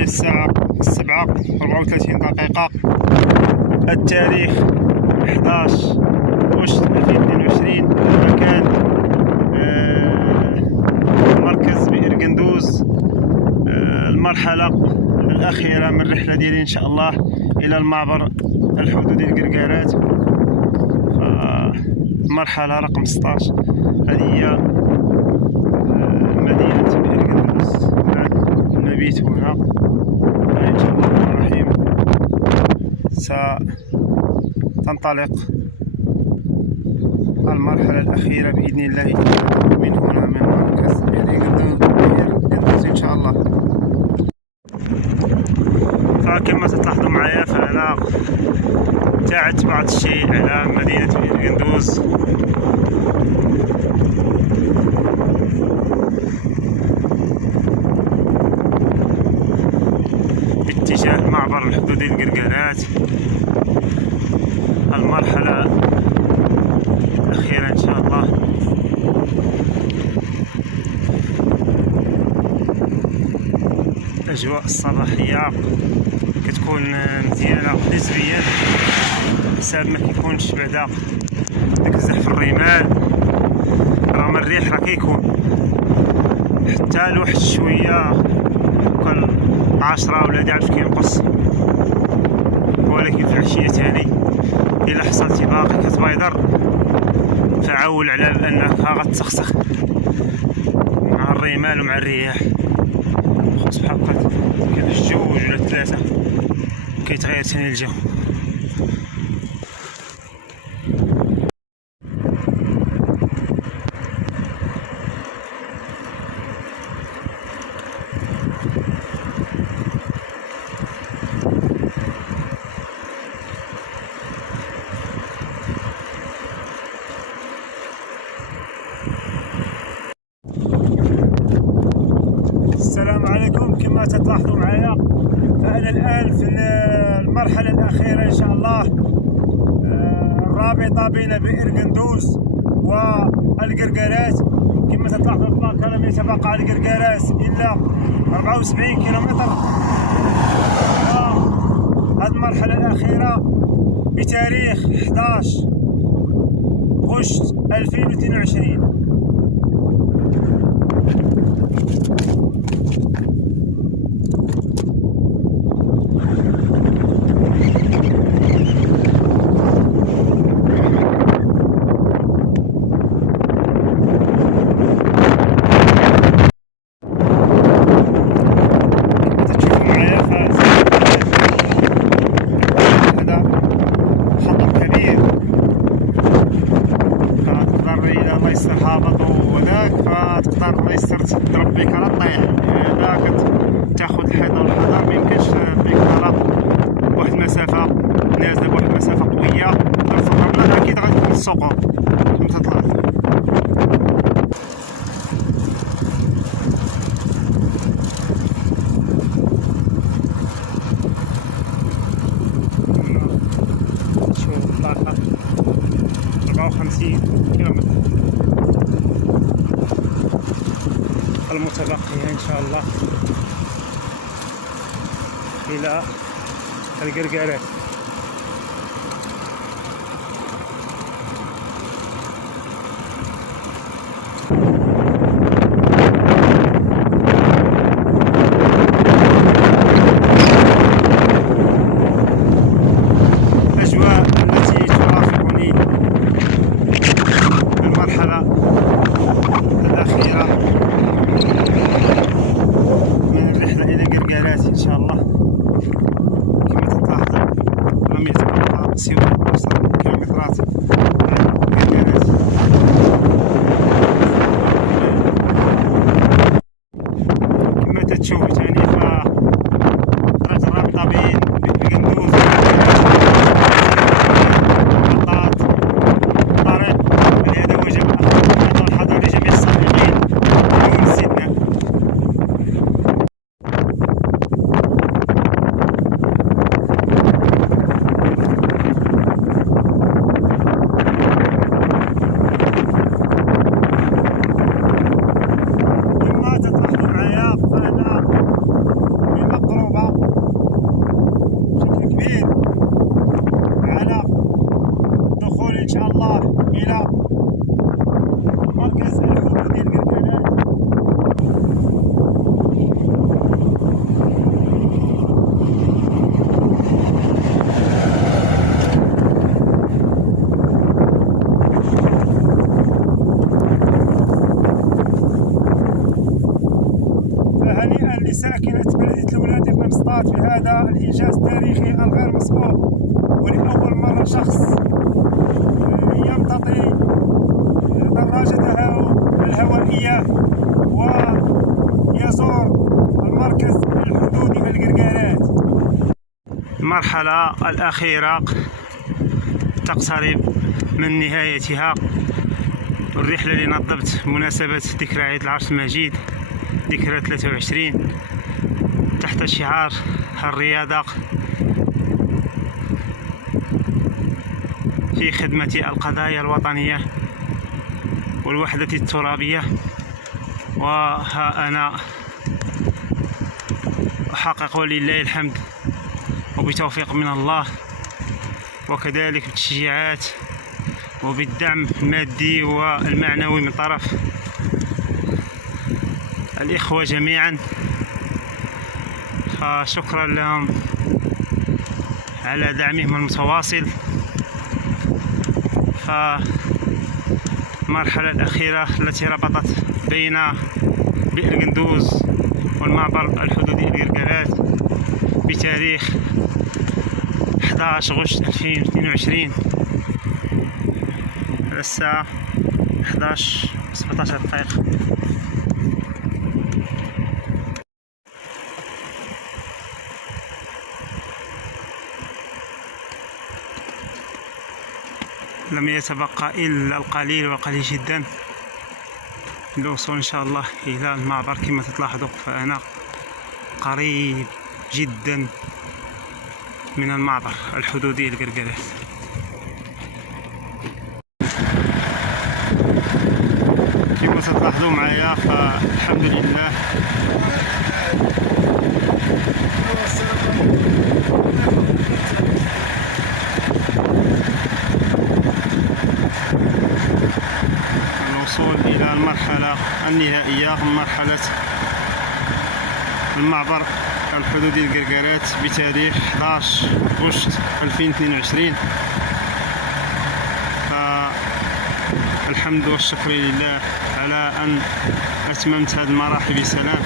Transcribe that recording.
معايا الساعة 7:34. التاريخ 11 غشت 2022. المكان مركز بئر قندوز. المرحلة الأخيرة من الرحلة ديالي إن شاء الله إلى المعبر الحدودي لقرقارات. المرحلة رقم 16 هذه هي مدينة بئر قندوز. نبيت هنا إن شاء الله الرحمن الرحيم. ستنطلق المرحلة الأخيرة بإذن الله من هنا من مركز بئر قندوز إن شاء الله. فكما تلاحظوا معايا فأنا ابتعدت بعض الشيء على مدينة بئر قندوز. باتجاه المعبر الحدودي لقرقارات. المرحلة الأخيرة إن شاء الله. الأجواء الصباحية كتكون مزيانة نسبيا، حساب ما كيكونش بعدا داك الزحف الرمال، رغم الريح راه كيكون حتى لواحد شوية كل 10 ولا 11 كينقص، ولكن في العشية تاني إلا حصلتي باقي كتبيضر فعول على أنك غتسخسخ مع الرمال ومع الرياح. خص بحال هكا كيفاش جوج ولا 3 كيتغير ثاني الجو. السلام عليكم. كما تلاحظوا معايا فأنا الآن في المرحلة الأخيرة إن شاء الله، الرابطة بين بئر قندوز والقرقارات. كما تلاحظوا البلاكة لم يتبقى على القرقارات إلا 74 كيلومتر. هذه المرحلة الأخيرة بتاريخ 11 غشت 2022. هابطوا هناك فتقدر ميسر تضرب بكرة طيح. إذا كتاخد الحيطة والحذر ميمكنش بكرة بواحد المسافة نازلة بواحد المسافة قوية في الرملة أكيد غتكون السقوط. كما تلاحظ شوف البلاكة 54 كيلومتر المتبقية إن شاء الله إلى القرقارات. الأجواء التي ترافقني في المرحلة الأخيرة من الرحلة إلى قرقارات إن شاء الله. كما تلاحظوا لم يتبقى سوى 10 كيلومترات قرقارات. كما تتشوفوا تاني فطريق الرابطة بين قندوز محطات الطريق لهذا وجب أخذ الحذر لجميع السائقين دون استثناء. كما تلاحظوا معايا فأنا فهنيئا لساكنة بلدية الولادي بن مسطات في هذا الإنجاز التاريخي الغير مسبوق، ولأول مرة شخص يمتطي دراجته الهوائية ويزور المركز الحدودي القرقارات. المرحلة الأخيرة تقترب من نهايتها. الرحلة اللي نظمت بمناسبة ذكرى عيد العرش المجيد ذكرى 23 تحت شعار الرياضة في خدمة القضايا الوطنية والوحدة الترابية. وها أنا أحقق ولله الحمد وبتوفيق من الله، وكذلك بالتشجيعات وبالدعم المادي والمعنوي من طرف الإخوة جميعا، فشكرا لهم على دعمهم المتواصل. فالمرحلة الأخيرة التي ربطت بين بئر قندوز والمعبر الحدودي القرقارات بتاريخ 11 غشت 2022 على الساعة 11:17 دقائق. لم يتبقى إلا القليل والقليل جدا للوصول إن شاء الله إلى المعبر. كما تلاحظوا فأنا قريب جدا من المعبر الحدودي القرقارات. كما تلاحظوا معايا فالحمد لله الوصول إلى المرحلة النهائية، مرحلة المعبر الحدودي القرقارات بتاريخ 11 غشت 2022. فالحمد والشكر لله على أن أتممت هذه المراحل بسلام.